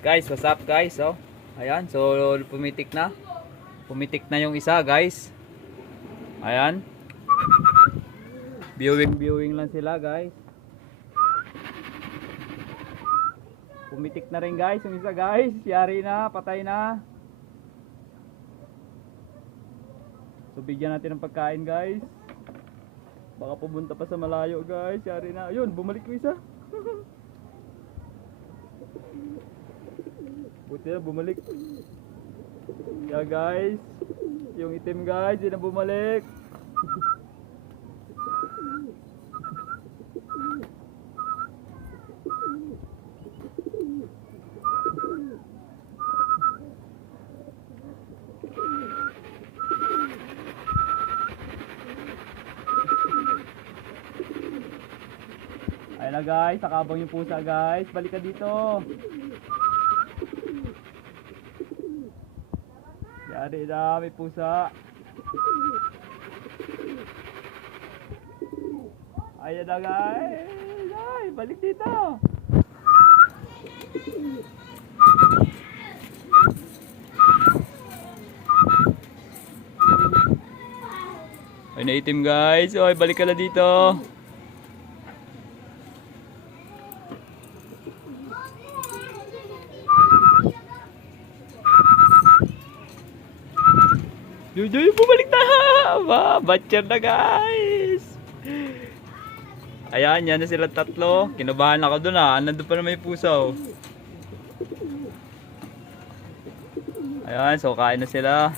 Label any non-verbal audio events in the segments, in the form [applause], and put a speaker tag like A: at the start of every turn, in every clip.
A: Guys, what's up guys? Oh. Ayan, so pumitik na. Pumitik na yung isa, guys. Ayan. Viewing viewing lang sila, guys. Pumitik na rin guys yung isa, guys. Yari na, patay na. So bigyan natin ng pagkain, guys. Baka pumunta pa sa malayo, guys. Yari na. Ayun, bumalik yung isa. [laughs] Buti na bumalik. Yeah guys. Yung itim guys, hindi na bumalik. Ayun na guys, nakabang yung pusa guys. Balik ka dito. Yari na, pusa. Ayan na guys. Ay, balik dito. Ay, naitim guys. Oy, balik ka na dito. Jojoy, bumalik na! Ba, batcher na guys! Ayan, yan na sila tatlo. Kinabahan ako dun ah. Nandun pa na may pusa oh. Ayan, so kain na sila.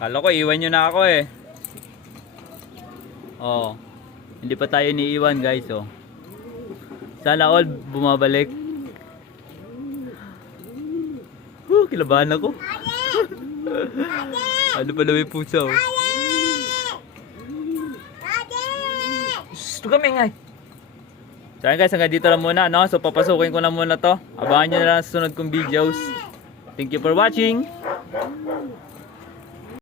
A: Kala ko iwan nyo na ako eh. Oh. Hindi pa tayo niiwan guys oh. Sana all bumabalik. Kilabahan ako. ano pala may pusa oh. Shhh, kami ngay. So guys, hanggang dito lang muna, no? So papasukin ko na muna to. Abangan nyo na lang sa sunod kong videos. Thank you for watching.